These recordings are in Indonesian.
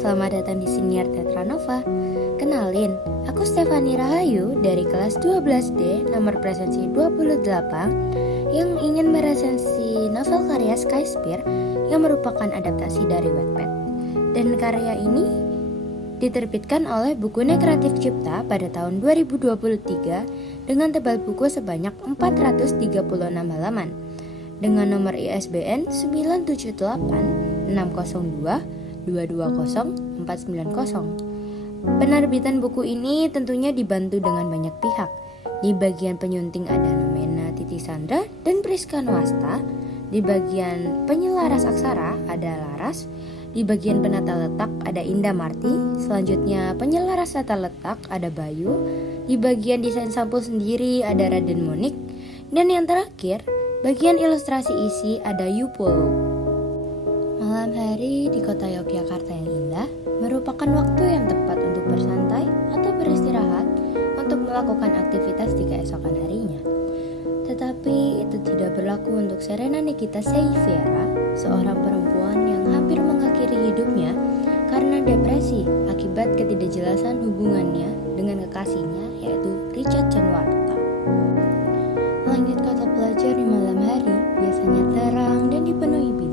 selamat datang di Siniar Tetra Nova. Kenalin, aku Stefani Rahayu dari kelas 12D nomor presensi 28 yang ingin meresensi novel karya Skyspear yang merupakan adaptasi dari Wattpad. Dan karya ini diterbitkan oleh Bukunya Kreatif Cipta pada tahun 2023 dengan tebal buku sebanyak 436 halaman dengan nomor ISBN 978 602 220 490. Penerbitan buku ini tentunya dibantu dengan banyak pihak. Di bagian penyunting ada Nomena Titi Sandra dan Priska Nwasta. Di bagian penyelaras aksara ada Laras. Di bagian penata letak ada Indah Marti. Selanjutnya penyelaras tata letak ada Bayu. Di bagian desain sampul sendiri ada Raden Monik. Dan yang terakhir, bagian ilustrasi isi ada Yupolo. Malam hari di kota Yogyakarta yang indah merupakan waktu yang tepat untuk bersantai atau beristirahat untuk melakukan aktivitas di keesokan harinya. Tetapi itu tidak berlaku untuk Serena Nikita Seyfiera, seorang perempuan yang hampir mengakhiri hidupnya karena depresi akibat ketidakjelasan hubungannya dengan kekasihnya yaitu Richard Canwarta. Langit kota pelajar di malam hari biasanya terang dan dipenuhi bintang.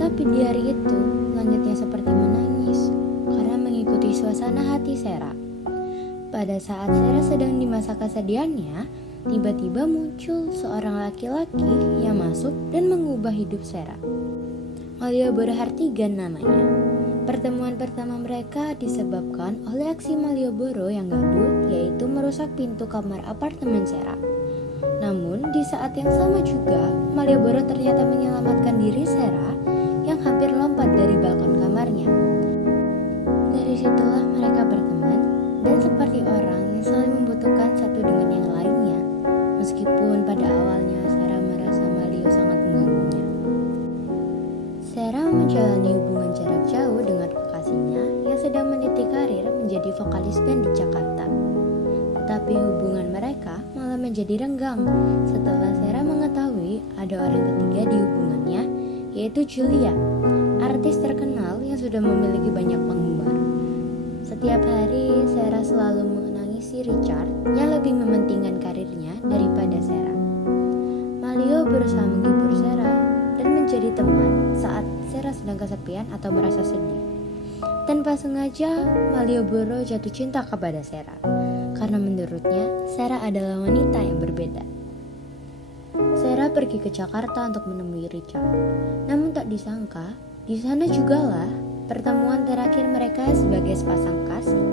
Tapi di hari itu, langitnya seperti menangis karena mengikuti suasana hati Sera. Pada saat Sera sedang di masa kesedihannya, tiba-tiba muncul seorang laki-laki yang masuk dan mengubah hidup Sera. Malioboro Hartigan namanya. Pertemuan pertama mereka disebabkan oleh aksi Malioboro yang gandul, yaitu merusak pintu kamar apartemen Sera. Namun, di saat yang sama juga, Malioboro ternyata menyelamatkan diri Sera yang hampir lompat dari balkon kamarnya. Dari situlah mereka berteman dan seperti orang yang saling membutuhkan satu dengan yang lainnya, meskipun pada awalnya Sera merasa Malio sangat mengganggunya. Sera menjalani hubungan jarak jauh dengan kekasihnya yang sedang meniti karir menjadi vokalis band di Jakarta. Tetapi hubungan mereka malah menjadi renggang setelah Sera mengetahui ada orang ketiga di hubungannya, yaitu Julia, artis terkenal yang sudah memiliki banyak penggemar. Setiap hari, Sera selalu menangisi Richard yang lebih mementingkan karirnya daripada Sera. Malio berusaha menghibur Sera dan menjadi teman saat Sera sedang kesepian atau merasa sedih. Tanpa sengaja, Malioboro jatuh cinta kepada Sera karena menurutnya Sera adalah wanita yang berbeda. Sera pergi ke Jakarta untuk menemui Richard. Namun tak disangka, di sana jugalah pertemuan terakhir mereka sebagai sepasang kasih.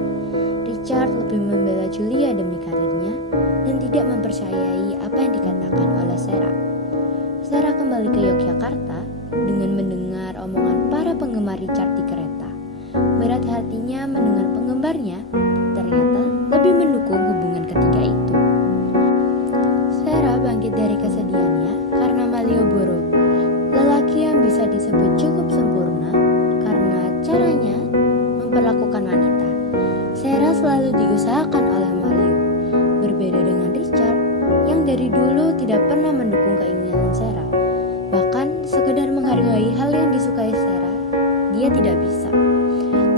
Richard lebih membela Julia demi karirnya dan tidak mempercayai apa yang dikatakan oleh Sera. Sera kembali ke Yogyakarta dengan mendengar omongan para penggemar Richard di kereta. Berat hatinya mendengar penggemarnya ternyata lebih mendukung hubungan ketiga itu. Sera bangkit dari kesedihannya karena Malioboro, lelaki yang bisa disebut cukup sempurna karena caranya memperlakukan wanita. Sera selalu diusahakan oleh Malio, berbeda dengan Richard yang dari dulu tidak pernah mendukung keinginan Sera. Bahkan sekedar menghargai hal yang disukai Sera, dia tidak bisa.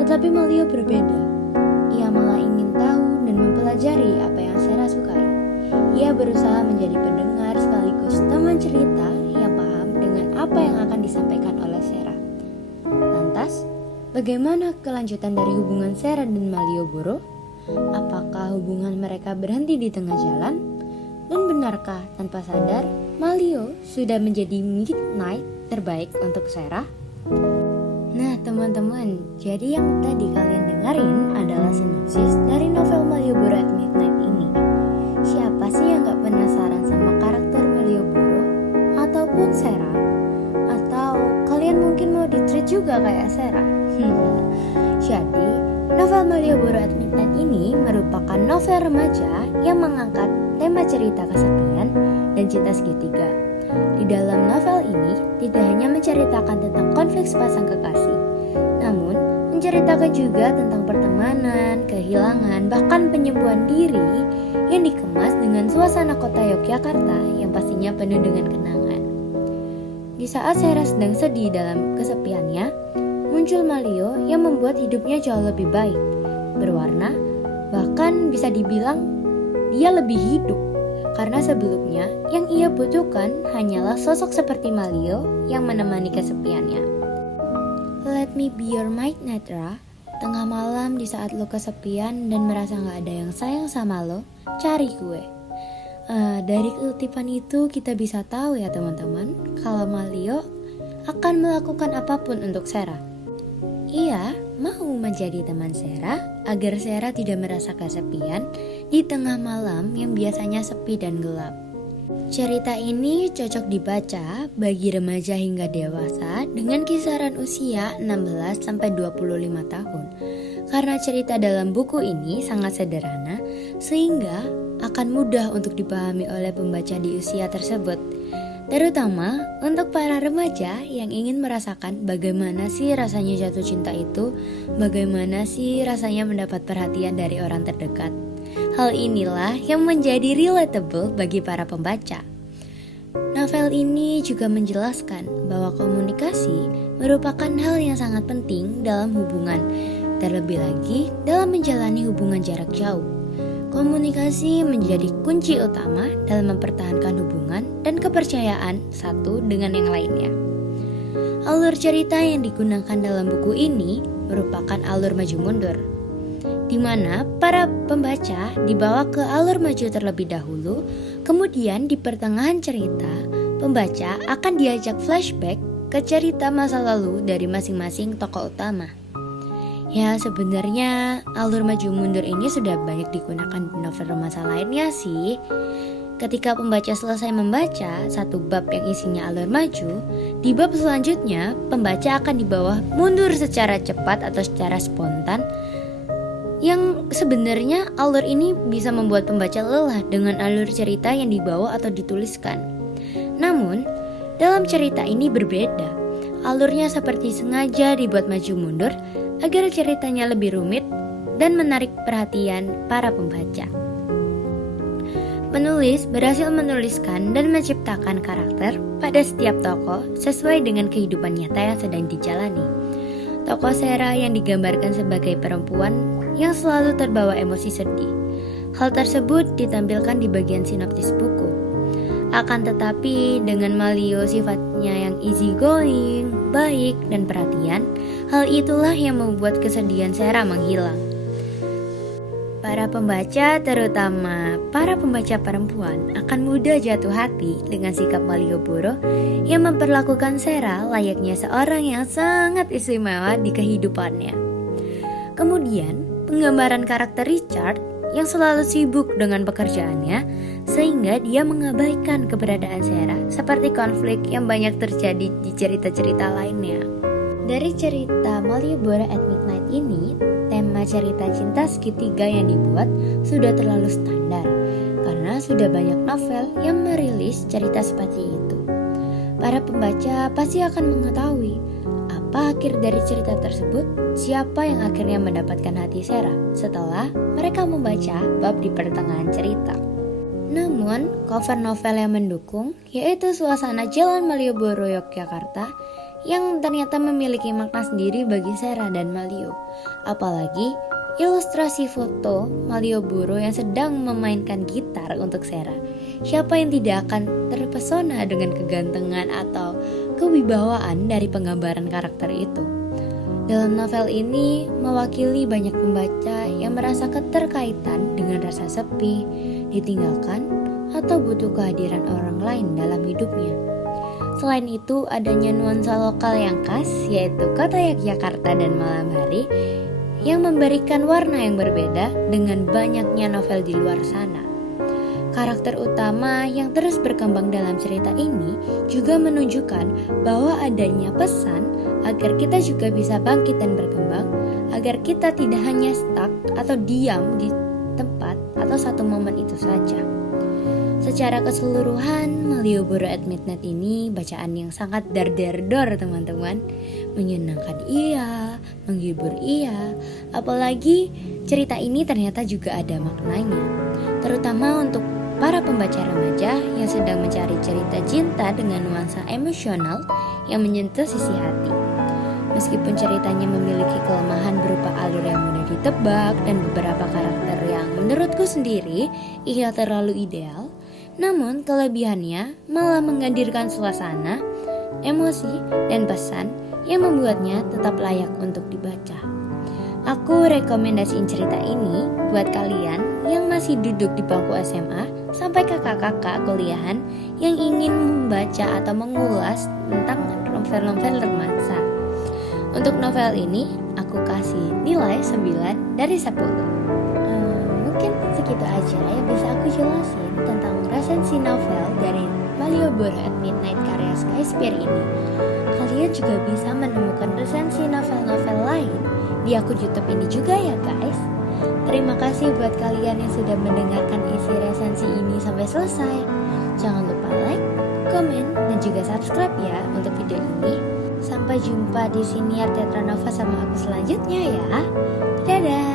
Tetapi Malio berbeda. Ia malah ingin tahu dan mempelajari apa yang Sera sukai. Ia berusaha menjadi pendengar sekaligus teman cerita yang paham dengan apa yang akan disampaikan oleh Sera. Lantas, bagaimana kelanjutan dari hubungan Sera dan Malioboro? Apakah hubungan mereka berhenti di tengah jalan? Dan benarkah tanpa sadar, Malio sudah menjadi midnight terbaik untuk Sera? Nah teman-teman, jadi yang tadi kalian dengerin adalah sinopsis dari novel Malioboro at Midnight ini. Siapa sih yang gak penasaran sama karakter Malioboro ataupun Sera? Atau kalian mungkin mau di-treat juga kayak Sera? Jadi, novel Malioboro at Midnight ini merupakan novel remaja yang mengangkat tema cerita kesepian dan cinta segitiga. Di dalam novel ini tidak hanya menceritakan tentang konflik sepasang kekasih, namun menceritakan juga tentang pertemanan, kehilangan, bahkan penyembuhan diri yang dikemas dengan suasana kota Yogyakarta yang pastinya penuh dengan kenangan. Di saat Sera sedang sedih dalam kesepiannya, muncul Malio yang membuat hidupnya jauh lebih baik, berwarna, bahkan bisa dibilang dia lebih hidup. Karena sebelumnya yang ia butuhkan hanyalah sosok seperti Malio yang menemani kesepiannya. Let me be your might, Netra. Tengah malam di saat lo kesepian dan merasa gak ada yang sayang sama lo, cari gue. Dari kutipan itu kita bisa tahu ya teman-teman, kalau Malio akan melakukan apapun untuk Sera. Ia mau menjadi teman Sera agar Sera tidak merasa kesepian di tengah malam yang biasanya sepi dan gelap. Cerita ini cocok dibaca bagi remaja hingga dewasa dengan kisaran usia 16-25 tahun. Karena cerita dalam buku ini sangat sederhana sehingga akan mudah untuk dipahami oleh pembaca di usia tersebut. Terutama untuk para remaja yang ingin merasakan bagaimana sih rasanya jatuh cinta itu, bagaimana sih rasanya mendapat perhatian dari orang terdekat. Hal inilah yang menjadi relatable bagi para pembaca. Novel ini juga menjelaskan bahwa komunikasi merupakan hal yang sangat penting dalam hubungan, terlebih lagi dalam menjalani hubungan jarak jauh. Komunikasi menjadi kunci utama dalam mempertahankan hubungan dan kepercayaan satu dengan yang lainnya. Alur cerita yang digunakan dalam buku ini merupakan alur maju mundur, di mana para pembaca dibawa ke alur maju terlebih dahulu, kemudian di pertengahan cerita, pembaca akan diajak flashback ke cerita masa lalu dari masing-masing tokoh utama. Ya sebenarnya alur maju mundur ini sudah banyak digunakan di novel romansa lainnya sih. Ketika pembaca selesai membaca satu bab yang isinya alur maju, di bab selanjutnya pembaca akan dibawa mundur secara cepat atau secara spontan. Yang sebenarnya alur ini bisa membuat pembaca lelah dengan alur cerita yang dibawa atau dituliskan. Namun, dalam cerita ini berbeda. Alurnya seperti sengaja dibuat maju mundur agar ceritanya lebih rumit dan menarik perhatian para pembaca. Penulis berhasil menuliskan dan menciptakan karakter pada setiap tokoh sesuai dengan kehidupan nyata yang sedang dijalani. Tokoh Sera yang digambarkan sebagai perempuan yang selalu terbawa emosi sedih. Hal tersebut ditampilkan di bagian sinopsis buku. Akan tetapi dengan Malio sifatnya yang easy going, baik dan perhatian, hal itulah yang membuat kesedihan Sera menghilang. Para pembaca, terutama para pembaca perempuan, akan mudah jatuh hati dengan sikap Malioboro yang memperlakukan Sera layaknya seorang yang sangat istimewa di kehidupannya. Kemudian, penggambaran karakter Richard yang selalu sibuk dengan pekerjaannya sehingga dia mengabaikan keberadaan Sera seperti konflik yang banyak terjadi di cerita-cerita lainnya. Dari cerita Malioboro at Midnight ini, tema cerita cinta segitiga yang dibuat sudah terlalu standar karena sudah banyak novel yang merilis cerita seperti itu. Para pembaca pasti akan mengetahui apa akhir dari cerita tersebut, siapa yang akhirnya mendapatkan hati Sera setelah mereka membaca bab di pertengahan cerita. Namun, cover novel yang mendukung yaitu suasana Jalan Malioboro Yogyakarta yang ternyata memiliki makna sendiri bagi Sera dan Malio. Apalagi ilustrasi foto Malioboro yang sedang memainkan gitar untuk Sera. Siapa yang tidak akan terpesona dengan kegantengan atau kewibawaan dari penggambaran karakter itu? Dalam novel ini mewakili banyak pembaca yang merasa keterkaitan dengan rasa sepi, ditinggalkan, atau butuh kehadiran orang lain dalam hidupnya. Selain itu, adanya nuansa lokal yang khas, yaitu kota Yogyakarta dan malam hari, yang memberikan warna yang berbeda dengan banyaknya novel di luar sana. Karakter utama yang terus berkembang dalam cerita ini juga menunjukkan bahwa adanya pesan agar kita juga bisa bangkit dan berkembang, agar kita tidak hanya stuck atau diam di tempat atau satu momen itu saja. Secara keseluruhan, Malioboro at Midnight ini bacaan yang sangat dar-dar-dor teman-teman. Menyenangkan iya, menghibur iya, apalagi cerita ini ternyata juga ada maknanya. Terutama untuk para pembaca remaja yang sedang mencari cerita cinta dengan nuansa emosional yang menyentuh sisi hati. Meskipun ceritanya memiliki kelemahan berupa alur yang mudah ditebak dan beberapa karakter yang menurutku sendiri ia terlalu ideal, namun kelebihannya malah menghadirkan suasana, emosi, dan pesan yang membuatnya tetap layak untuk dibaca. Aku rekomendasiin cerita ini buat kalian yang masih duduk di bangku SMA sampai kakak-kakak kuliahan yang ingin membaca atau mengulas tentang novel-novel remaja. Untuk novel ini, aku kasih nilai 9 dari 10. Mungkin segitu aja yang bisa aku jelasin tentang resensi novel dari Malioboro at Midnight karya Skysphere ini. Kalian juga bisa menemukan resensi novel-novel lain di akun YouTube ini juga ya guys. Terima kasih buat kalian yang sudah mendengarkan isi resensi ini sampai selesai. Jangan lupa like, komen, dan juga subscribe ya untuk video ini. Sampai jumpa di Siniar Tetra Nova sama aku selanjutnya ya. Dadah.